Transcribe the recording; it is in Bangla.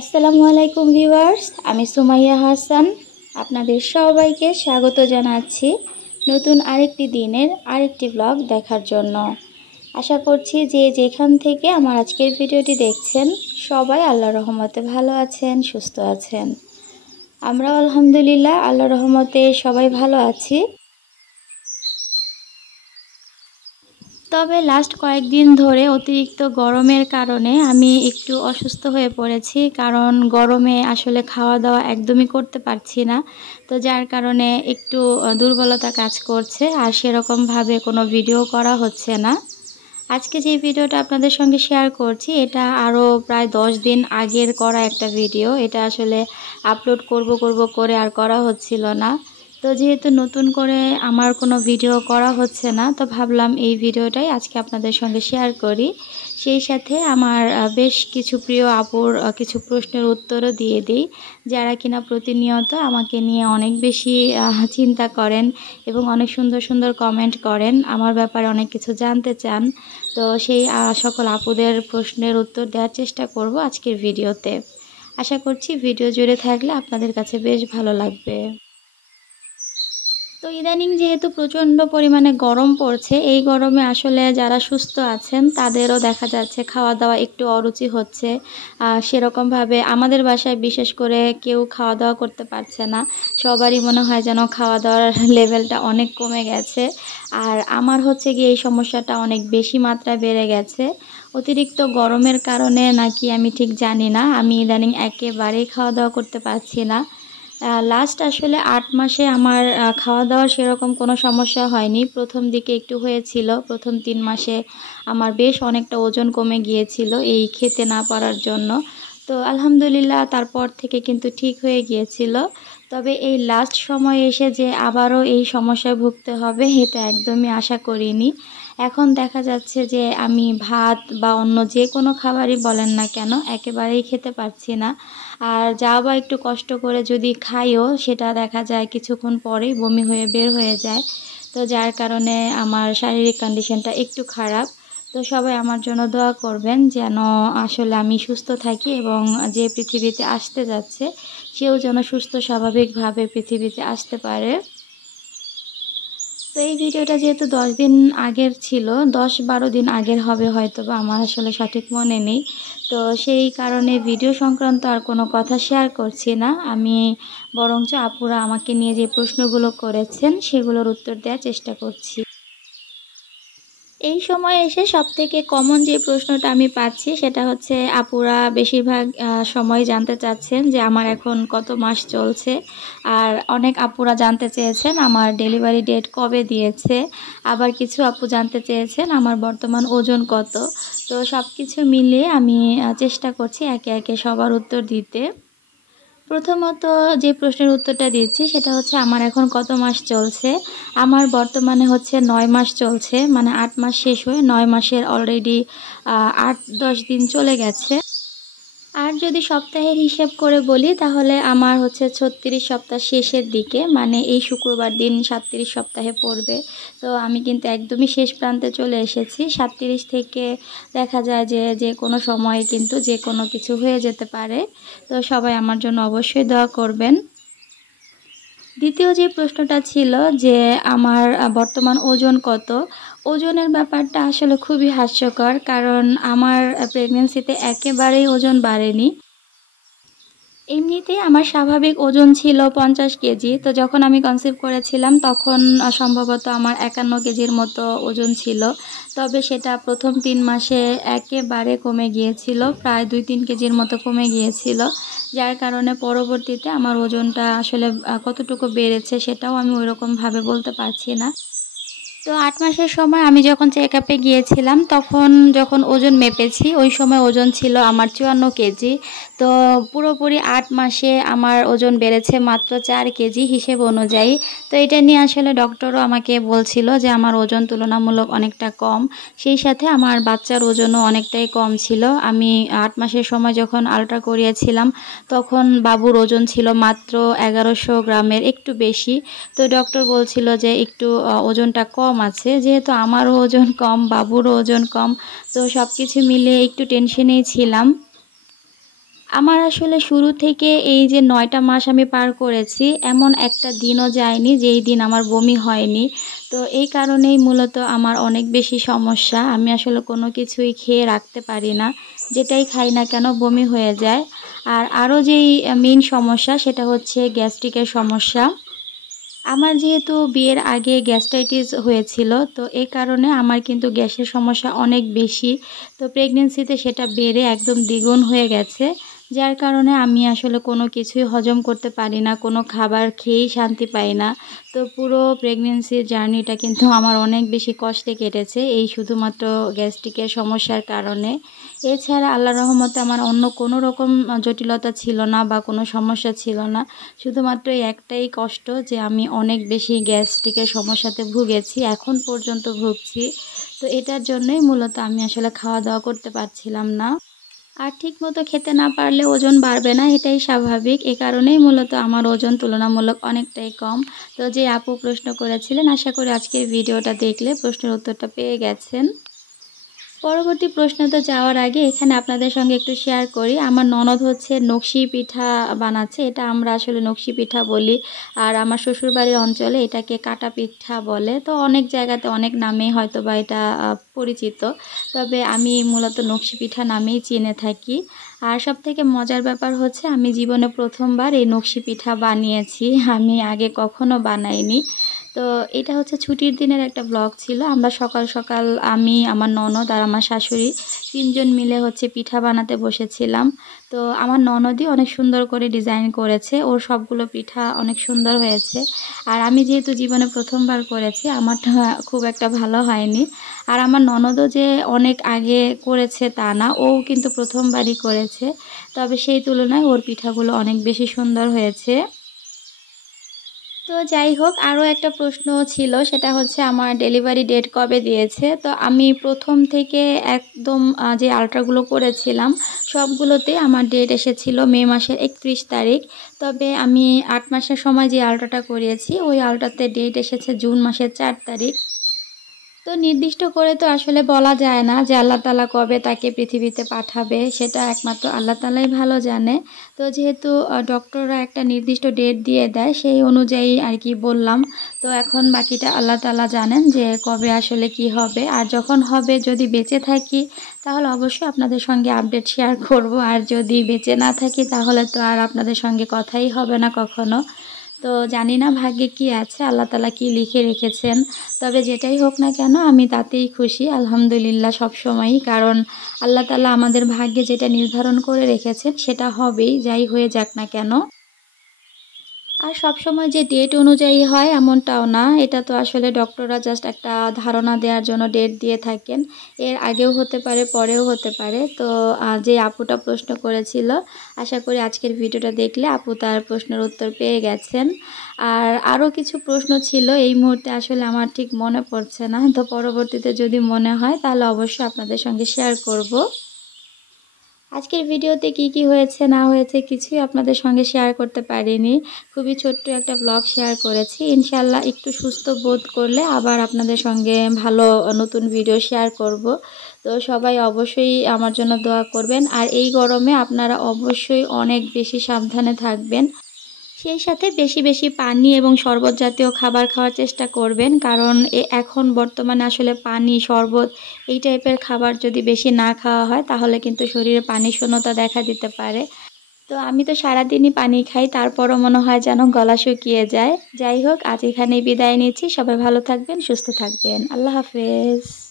আসসালামু আলাইকুম ভিউয়ার্স, আমি সুমাইয়া হাসান আপনাদের সবাইকে স্বাগত জানাচ্ছি নতুন আরেকটি দিনের আরেকটি ব্লগ দেখার জন্য। আশা করছি যে যেখান থেকে আমার আজকের ভিডিওটি দেখছেন সবাই আল্লাহর রহমতে ভালো আছেন, সুস্থ আছেন। আমরা আলহামদুলিল্লাহ আল্লাহর রহমতে সবাই ভালো আছি। তবে লাস্ট কয়েকদিন ধরে অতিরিক্ত গরমের কারণে আমি একটু অসুস্থ হয়ে পড়েছি, কারণ গরমে আসলে খাওয়া দাওয়া একদমই করতে পারছি না। তো যার কারণে একটু দুর্বলতা কাজ করছে, আর সেরকমভাবে কোনো ভিডিও করা হচ্ছে না। আজকে যে ভিডিওটা আপনাদের সঙ্গে শেয়ার করছি এটা আরও প্রায় 10 দিন আগের করা একটা ভিডিও। এটা আসলে আপলোড করব করে আর করা হচ্ছিল না। তো যেহেতু নতুন করে আমার কোনো ভিডিও করা হচ্ছে না, তো ভাবলাম এই ভিডিওটাই আজকে আপনাদের সঙ্গে শেয়ার করি। সেই সাথে আমার বেশ কিছু প্রিয় আপুর কিছু প্রশ্নের উত্তরও দিয়ে দিই, যারা কিনা প্রতিনিয়ত আমাকে নিয়ে অনেক বেশি চিন্তা করেন এবং অনেক সুন্দর সুন্দর কমেন্ট করেন, আমার ব্যাপারে অনেক কিছু জানতে চান। তো সেই সকল আপুদের প্রশ্নের উত্তর দেওয়ার চেষ্টা করব আজকের ভিডিওতে। আশা করছি ভিডিও জুড়ে থাকলে আপনাদের কাছে বেশ ভালো লাগবে। তো ইদানিং যেহেতু প্রচণ্ড পরিমাণে গরম পড়ছে, এই গরমে আসলে যারা সুস্থ আছেন তাদেরও দেখা যাচ্ছে খাওয়া দাওয়া একটু অরুচি হচ্ছে। সেরকমভাবে আমাদের বাসায় বিশেষ করে কেউ খাওয়া দাওয়া করতে পারছে না, সবারই মনে হয় যেন খাওয়া দাওয়ার লেভেলটা অনেক কমে গেছে। আর আমার হচ্ছে গিয়ে এই সমস্যাটা অনেক বেশি মাত্রায় বেড়ে গেছে। অতিরিক্ত গরমের কারণে নাকি আমি ঠিক জানি না, আমি ইদানিং একেবারেই খাওয়া দাওয়া করতে পারছি না। লাস্ট আসলে 8 মাসে আমার খাওয়া দাওয়ার সেরকম কোনো সমস্যা হয়নি। প্রথম দিকে একটু হয়েছিল, প্রথম 3 মাসে আমার বেশ অনেকটা ওজন কমে গিয়েছিল এই খেতে না পারার জন্য। তো আলহামদুলিল্লাহ তারপর থেকে কিন্তু ঠিক হয়ে গিয়েছিল। তবে এই লাস্ট সময়ে এসে যে আবারও এই সমস্যায় ভুগতে হবে এটা একদমই আশা করিনি। এখন দেখা যাচ্ছে যে আমি ভাত বা অন্য যে কোনো খাবারই বলেন না কেন একেবারেই খেতে পারছি না। আর যা বা একটু কষ্ট করে যদি খাইও সেটা দেখা যায় কিছুক্ষণ পরেই বমি হয়ে বের হয়ে যায়। তো যার কারণে আমার শারীরিক কন্ডিশনটা একটু খারাপ। তো সবাই আমার জন্য দোয়া করবেন যেন আসলে আমি সুস্থ থাকি এবং যে পৃথিবীতে আসতে যাচ্ছে সেও যেন সুস্থ স্বাভাবিকভাবে পৃথিবীতে আসতে পারে। তো এই ভিডিওটা যেহেতু 10 দিন আগের ছিল, 10-12 দিন আগের হবে হয়তো, বা আমার আসলে সঠিক মনে নেই। তো সেই কারণে ভিডিও সংক্রান্ত আর কোনো কথা শেয়ার করছি না, আমি বরঞ্চ আপুরা আমাকে নিয়ে যে প্রশ্নগুলো করেছেন সেগুলোর উত্তর দেওয়ার চেষ্টা করছি। এই সময় এসে সবথেকে কমন যে প্রশ্নটা আমি পাচ্ছি সেটা হচ্ছে আপুরা বেশিরভাগ সময় জানতে চাচ্ছেন যে আমার এখন কত মাস চলছে। আর অনেক আপুরা জানতে চেয়েছেন আমার ডেলিভারি ডেট কবে দিয়েছে। আবার কিছু আপু জানতে চেয়েছেন আমার বর্তমান ওজন কত। তো সব কিছু মিলিয়ে আমি চেষ্টা করছি একে একে সবার উত্তর দিতে। প্রথমত যে প্রশ্নের উত্তরটা দিচ্ছি সেটা হচ্ছে আমার এখন কত মাস চলছে। আমার বর্তমানে হচ্ছে 9 মাস চলছে, মানে 8 মাস শেষ হয়ে 9 মাসের অলরেডি 8-10 দিন চলে গেছে। আর যদি সপ্তাহের হিসেব করে বলি তাহলে আমার হচ্ছে 36 সপ্তাহ শেষের দিকে, মানে এই শুক্রবার দিন 37 সপ্তাহে পড়বে। তো আমি কিন্তু একদমই শেষ প্রান্তে চলে এসেছি। 37 থেকে দেখা যায় যে যে কোনো সময়ে কিন্তু যে কোনো কিছু হয়ে যেতে পারে। তো সবাই আমার জন্য অবশ্যই দোয়া করবেন। দ্বিতীয় যে প্রশ্নটা ছিল যে আমার বর্তমান ওজন কত। ওজনের ব্যাপারটা আসলে খুবই হাস্যকর, কারণ আমার প্রেগনেন্সিতে একেবারেই ওজন বাড়েনি। এমনিতেই আমার স্বাভাবিক ওজন ছিল 50 কেজি। তো যখন আমি কনসিভ করেছিলাম তখন সম্ভবত আমার 51 কেজির মতো ওজন ছিল। তবে সেটা প্রথম 3 মাসে একেবারে কমে গিয়েছিল, প্রায় 2-3 কেজির মতো কমে গিয়েছিল। যার কারণে পরবর্তীতে আমার ওজনটা আসলে কতটুকু বেড়েছে সেটাও আমি ওইরকমভাবে বলতে পারছি না। তো 8 মাসের সময় আমি যখন চেক আপে গিয়েছিলাম তখন যখন ওজন মেপেছি ওই সময় ওজন ছিল আমার 54 কেজি। তো পুরোপুরি 8 মাসে আমার ওজন বেড়েছে মাত্র 4 কেজি হিসেব অনুযায়ী। তো এটা নিয়ে আসলে ডক্টরও আমাকে বলছিল যে আমার ওজন তুলনামূলক অনেকটা কম। সেই সাথে আমার বাচ্চার ওজনও অনেকটাই কম ছিল। আমি 8 মাসের সময় যখন আলট্রা করিয়েছিলাম তখন বাবুর ওজন ছিল মাত্র 1100 গ্রামের একটু বেশি। তো ডক্টর বলছিল যে একটু ওজনটা কম আছে, যেহেতু আমারও ওজন কম বাবুরও ওজন কম, তো সব কিছু মিলিয়ে একটু টেনশনেই ছিলাম। আমার আসলে শুরু থেকে এই যে ৯টা মাস আমি পার করেছি, এমন একটা দিনও যায়নি যেই দিন আমার বমি হয়নি। তো এই কারণেই মূলত আমার অনেক বেশি সমস্যা। আমি আসলে কোনো কিছুই খেয়ে রাখতে পারি না। যেটাই খাই না কেন বমি হয়ে যায়। আর আরও যেই মেইন সমস্যা সেটা হচ্ছে গ্যাস্ট্রিকের সমস্যা। আমার যেহেতু বিয়ের আগে গ্যাস্ট্রাইটিস হয়েছিল, তো এই কারণে আমার কিন্তু গ্যাসের সমস্যা অনেক বেশি। তো প্রেগনেন্সিতে সেটা বেড়ে একদম দ্বিগুণ হয়ে গেছে, যার কারণে আমি আসলে কোনো কিছুই হজম করতে পারি না, কোনো খাবার খেয়েই শান্তি পাই না। তো পুরো প্রেগনেন্সির জার্নিটা কিন্তু আমার অনেক বেশি কষ্টে কেটেছে এই শুধুমাত্র গ্যাস্ট্রিকের সমস্যার কারণে। এছাড়া আল্লাহর রহমতে আমার অন্য কোনো রকম জটিলতা ছিল না বা কোনো সমস্যা ছিল না। শুধুমাত্র এই একটাই কষ্ট যে আমি অনেক বেশি গ্যাস্ট্রিকের সমস্যাতে ভুগেছি, এখন পর্যন্ত ভুগছি। তো এটার জন্যই মূলত আমি আসলে খাওয়া দাওয়া করতে পারছিলাম না। আর ঠিকমতো খেতে না পারলে ওজন বাড়বে না, এটাই স্বাভাবিক। এ কারণেই মূলত আমার ওজন তুলনামূলক অনেকটাই কম। তো যে আপু প্রশ্ন করেছিলেন, আশা করি আজকের ভিডিওটা দেখলে প্রশ্নের উত্তরটা পেয়ে গেছেন। পরবর্তী প্রশ্নতে যাওয়ার আগে এখানে আপনাদের সঙ্গে একটু শেয়ার করি। আমার ননদ হচ্ছে নকশি পিঠা বানাচ্ছে। এটা আমরা আসলে নকশি পিঠা বলি। আর আমার শ্বশুরবাড়ির অঞ্চলে এটাকে কাটা পিঠা বলে। তো অনেক জায়গাতে অনেক নামেই হয়তো বা এটা পরিচিত। তবে আমি মূলত নকশি পিঠা নামেই চিনে থাকি। আর সবথেকে মজার ব্যাপার হচ্ছে আমি জীবনে প্রথমবার এই নকশি পিঠা বানিয়েছি। আমি আগে কখনো বানাইনি। তো এটা হচ্ছে ছুটির দিনের একটা ব্লগ ছিল। আমরা সকাল সকাল আমি, আমার ননদ আর আমার শাশুড়ি ৩ জন মিলে হচ্ছে পিঠা বানাতে বসেছিলাম। তো আমার ননদই অনেক সুন্দর করে ডিজাইন করেছে, ওর সবগুলো পিঠা অনেক সুন্দর হয়েছে। আর আমি যেহেতু জীবনে প্রথমবার করেছি, আমারটা খুব একটা ভালো হয়নি। আর আমার ননদও যে অনেক আগে করেছে তা না, ও কিন্তু প্রথমবারই করেছে। তবে সেই তুলনায় ওর পিঠাগুলো অনেক বেশি সুন্দর হয়েছে। তো যাই হোক, আরও একটা প্রশ্ন ছিল, সেটা হচ্ছে আমার ডেলিভারি ডেট কবে দিয়েছে। তো আমি প্রথম থেকে একদম যে আল্ট্রাগুলো করেছিলাম সবগুলোতে আমার ডেট এসেছিল মে মাসের 31 তারিখ। তবে আমি 8 মাসের সময় যে আল্ট্রাটা করিয়েছি ওই আল্ট্রাতে ডেট এসেছে জুন মাসের 4 তারিখ। তো নির্দিষ্ট করে তো আসলে বলা যায় না যে আল্লাহ তাআলা কবে তাকে পৃথিবীতে পাঠাবে, সেটা একমাত্র আল্লাহ তাআলাই ভালো জানে। তো যেহেতু ডক্টররা একটা নির্দিষ্ট ডেট দিয়ে দেয়, সেই অনুযায়ী আর কি বললাম। তো এখন বাকিটা আল্লাহ তাআলা জানেন যে কবে আসলে কি হবে। আর যখন হবে, যদি বেঁচে থাকি তাহলে অবশ্যই আপনাদের সঙ্গে আপডেট শেয়ার করব। আর যদি বেঁচে না থাকি তাহলে তো আর আপনাদের সঙ্গে কথাই হবে না কখনো। তো জানি না ভাগ্যে কি আছে, আল্লাহ তাআলা কি লিখে রেখেছেন। তবে যেটাই হোক না কেন আমি তাতেই খুশি, আলহামদুলিল্লাহ সবসময়ই। কারণ আল্লাহ তাআলা আমাদের ভাগ্যে যেটা নির্ধারণ করে রেখেছেন সেটা হবেই, যাই হয়ে যাক না কেন। আর সবসময় যে ডেট অনুযায়ী হয় এমনটাও না, এটা তো আসলে ডক্টররা জাস্ট একটা ধারণা দেওয়ার জন্য ডেট দিয়ে থাকেন। এর আগেও হতে পারে, পরেও হতে পারে। তো যে আপুটা প্রশ্ন করেছিল, আশা করি আজকের ভিডিওটা দেখলে আপু তার প্রশ্নের উত্তর পেয়ে গেছেন। আর আরও কিছু প্রশ্ন ছিল, এই মুহূর্তে আসলে আমার ঠিক মনে পড়ছে না। তো পরবর্তীতে যদি মনে হয় তাহলে অবশ্যই আপনাদের সঙ্গে শেয়ার করব। আজকের ভিডিওতে কি হয়েছে না হয়েছে কিছুই আপনাদের সঙ্গে শেয়ার করতে পারিনি। খুবই ছোট্ট একটা ব্লগ শেয়ার করেছি। ইনশাল্লাহ একটু সুস্থ বোধ করলে আবার আপনাদের সঙ্গে ভালো নতুন ভিডিও শেয়ার করব। তো সবাই অবশ্যই আমার জন্য দোয়া করবেন। আর এই গরমে আপনারা অবশ্যই অনেক বেশি সাবধানে থাকবেন। সেই সাথে বেশি বেশি পানি এবং শরবত জাতীয় খাবার খাওয়ার চেষ্টা করবেন। কারণ এখন বর্তমানে আসলে পানি, শরবত এই টাইপের খাবার যদি বেশি না খাওয়া হয় তাহলে কিন্তু শরীরে পানি শূন্যতা দেখা দিতে পারে। তো আমি তো সারাদিনই পানি খাই, তারপরও মনে হয় যেন গলা শুকিয়ে যায়। যাই হোক, আজ এখানেই বিদায় নিচ্ছি। সবাই ভালো থাকবেন, সুস্থ থাকবেন। আল্লাহ হাফেজ।